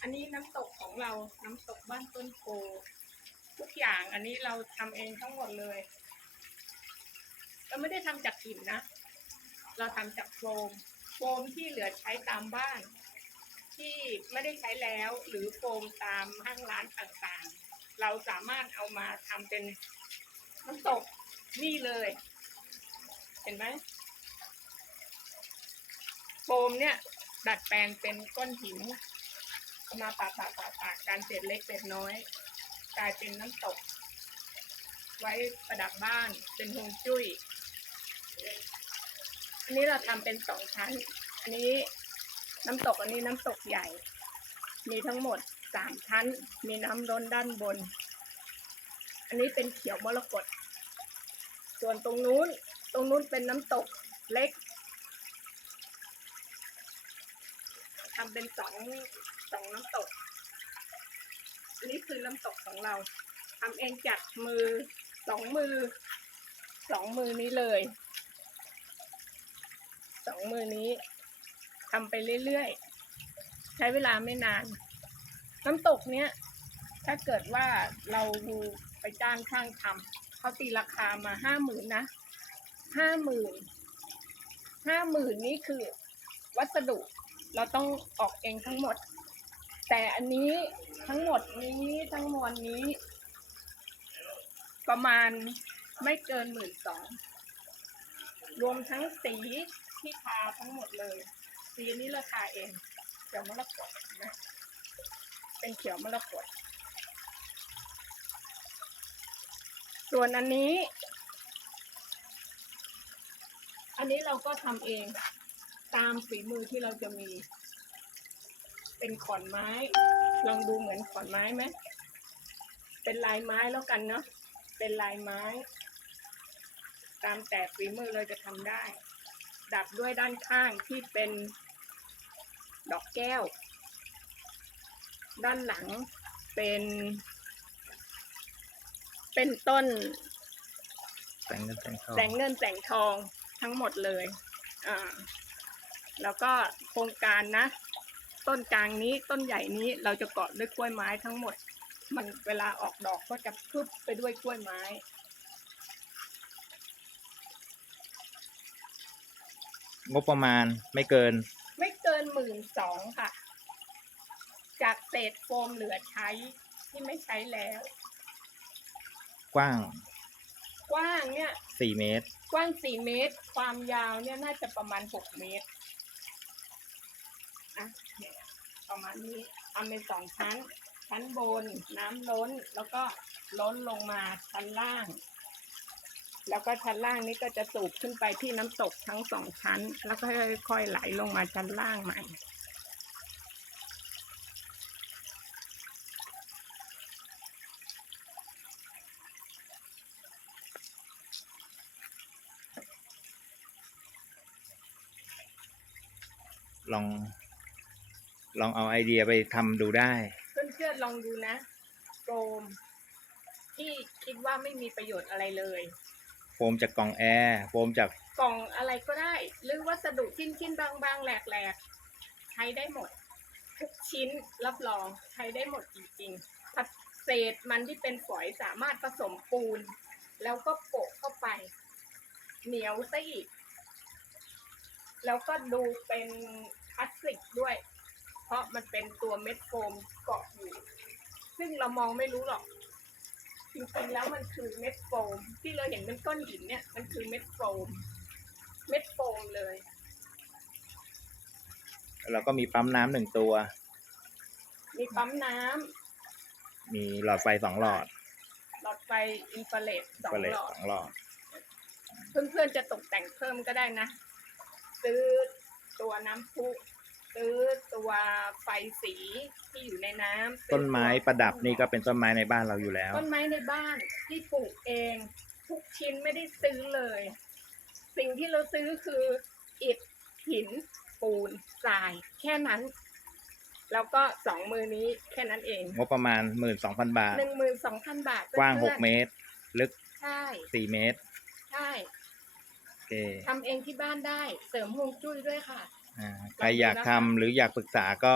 อันนี้น้ำตกของเราน้ำตกบ้านต้นโพทุกอย่างอันนี้เราทำเองทั้งหมดเลย เราไม่ได้ทำจากหินนะ เราทำจากโฟม โฟมที่เหลือใช้ตามบ้าน ที่ไม่ได้ใช้แล้วหรือโฟมตามห้างร้านต่างๆ เราสามารถเอามาทำเป็นน้ำตกนี่เลย เห็นไหมโฟมเนี่ย ดัดแปลงเป็นก้อนหิน มาปะปะปะปะการเศษเล็กเศษน้อย กลายเป็นน้ำตก ไว้ประดับบ้านเป็นฮวงจุ้ย อันนี้เราทำเป็นสองชั้น อันนี้น้ำตกอันนี้น้ำตกใหญ่ มีทั้งหมดสามชั้น มีน้ำล้นด้านบน อันนี้เป็นเขียวมรกตส่วนตรงนู้น ตรงนู้นเป็นน้ำตกเล็กทำเป็นสอง สองน้ำตก อันนี้คือน้ำตกของเราทำเองจากมือสองมือสองมือนี้เลยสองมือนี้ทำไปเรื่อยๆ ใช้เวลาไม่นาน น้ำตกเนี้ย ถ้าเกิดว่าเราดูไปจ้างช่างทำเขาตีราคามาห้าหมื่นนะห้าหมื่นห้าหมื่นนี่คือ วัสดุเราต้องออกเองทั้งหมด แต่อันนี้ทั้งหมดนี้ทั้งมวลนี้ ประมาณไม่เกินหมื่นสองรวมทั้งสีที่ทาทั้งหมดเลย สีนนี้เราทาเองเขียวมรกตนะ เป็นเขียวมรกตส่วนอันนี้ อันนี้เราก็ทำเองตามฝีมือที่เราจะมี เป็นขอนไม้ ลองดูเหมือนขอนไม้ไหมเป็นลายไม้แล้วกันเนาะเป็นลายไม้ ตามแต่ฝีมือเราจะทำได้ ดับด้วยด้านข้างที่เป็นดอกแก้ว ด้านหลังเป็น เป็นต้นแต่งเงินแต่งทองแสงเงินแสงทองทั้งหมดเลย อ่า แล้วก็โครงการนะ ต้นกลางนี้ต้นใหญ่นี้เราจะเกาะด้วยกล้วยไม้ทั้งหมด มันเวลาออกดอกก็จะพึบไปด้วยกล้วยไม้งบประมาณไม่เกิน ไม่เกินหมื่นสองค่ะ จากเศษโฟมเหลือใช้ที่ไม่ใช้แล้ว กว้างกว้างเนี่ยสี่เมตร กว้างสี่เมตร ความยาวเนี่ยน่าจะประมาณหกเมตระเนี่ยประมาณนี้ทำเป็นสองชั้น ชั้นบนน้ำล้นแล้วก็ล้นลงมาชั้นล่าง แล้วก็ชั้นล่างนี้ก็จะสูบขึ้นไปที่น้ำตกทั้งสองชั้น แล้วก็ค่อยๆไหลลงมาชั้นล่างใหม่ลอง ลองเอาไอเดียไปทำดูได้ เพื่อนๆลองดูนะโฟมที่คิดว่าไม่มีประโยชน์อะไรเลย โฟมจากกล่องแอร์โฟมจากกล่องอะไรก็ได้ หรือวัสดุชิ้นชิ้นๆบางๆแหลกๆ ใช้ได้หมด ทุกชิ้นรับรองใช้ได้หมดจริงๆถ้าเศษมันที่เป็นฝอยสามารถผสมปูน แล้วก็โปะเข้าไป เหนียวซะอีก แล้วก็ดูเป็นพลาสติกด้วยเพราะ มันเป็นตัวเม็ดโฟมเกาะอยู่ ซึ่งเรามองไม่รู้หรอก จริงๆแล้วมันคือเม็ดโฟม ที่เราเห็นเป็นก้อนหินเนี่ย มันคือเม็ดโฟม เม็ดโฟมเลย เราก็มีปั๊มน้ำหนึ่งตัว มีปั๊มน้ำมีหลอดไฟสองหลอดหลอดไฟอินฟราเรดสองก็เลยหลอสดองหลอด เพื่อนๆจะตกแต่งเพิ่มก็ได้นะ ซื้อตัวน้ำพุ ซื้อตัวไฟสีที่อยู่ในน้ำซื้อต้นไม้ตัวประดับนี่ก็เป็นต้นไม้ในบ้านเราอยู่แล้ว ต้นไม้ในบ้านที่ปลูกเอง ทุกชิ้นไม่ได้ซื้อเลย สิ่งที่เราซื้อคืออิฐหิน ปูนทราย แค่นั้น แล้วก็สองมือนี้แค่นั้นเองงบประมาณหมื่นสองพันบาทหนึ่งหมื่นสองพันบาทกว้างหพื่กอนๆเมตร ลึกใช่สี่เมตร ใช่โอเคทำเองที่บ้านได้ เสริมฮวงจุ้ยด้วยค่ะ อ่าใครอยากทำหรืออยากปรึกษาก็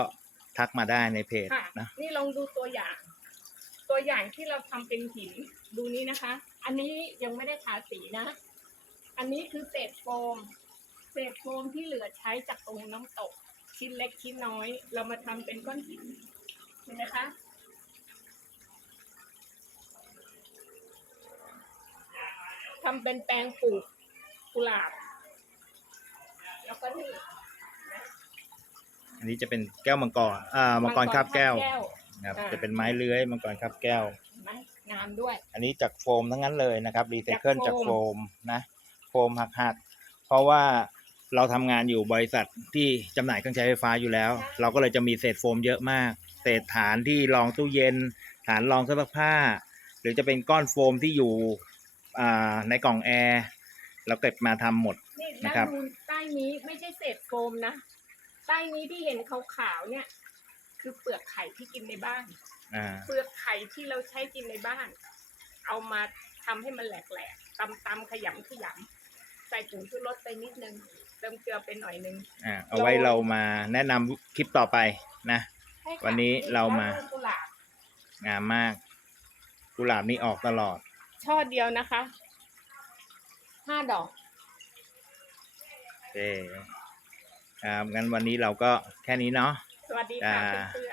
ทักมาได้ในเพจค่ะ นะ นี่ลองดูตัวอย่าง ตัวอย่างที่เราทำเป็นหินดูนี้นะคะ อันนี้ยังไม่ได้ทาสีนะ อันนี้คือเศษโฟม เศษโฟมที่เหลือใช้จากตรงน้ำตก ชิ้นเล็กชิ้นน้อย เรามาทำเป็นก้อนหินเห็นไหมคะ ทำเป็นแปลงปลูกกุหลาบ แล้วก็นี่ อันนี้จะเป็นแก้วมังกรอ่ามังกรคาบแก้วมังกรคาบนะครับอ่าจะเป็นไม้เลื้อยมังกรคาบแก้วเห็นไหมงามด้วย อันนี้จากโฟมทั้งนั้นเลยนะครับรีไซเคิลจาจากกโฟโฟมมนะ โฟมหักหักๆเพราะว่าเราทำงานอยู่บริษัทที่จำหน่ายเครื่องใช้ไฟฟ้าอยู่แล้ว เราก็เลยจะมีเศษโฟมเยอะมาก เศษฐานที่รองตู้เย็น ฐานรองเครื่องซักผ้า หรือจะเป็นก้อนโฟมที่อยู่อ่าในกล่องแอร์เราเก็บมาทำหมด นี่นะด้านครับ นู้นใต้นี้ไม่ใช่เศษโฟมนะ ใต้นี้ที่เห็นขาวๆเนี่ย คือเปลือกไข่ที่กินในบ้าน อ่า เปลือกไข่ที่เราใช้กินในบ้าน เอามาทำให้มันแหลกๆตำๆขยำขยำใส่ถุงชูรสไปนิดนึงเติมเกลือไปหน่อยนึงอ่า เอาไว้เรามาแนะนำคลิปต่อไปนะให้ค่ะวันนี้เรามา แล้วกุหลาบงามมาก กุหลาบนี่ออกตลอด ช่อเดียวนะคะห้าดอก โอเค ครับงั้นวันนี้เราก็แค่นี้เนาะ สวัสดีค่ะจ้า เพื่อนๆ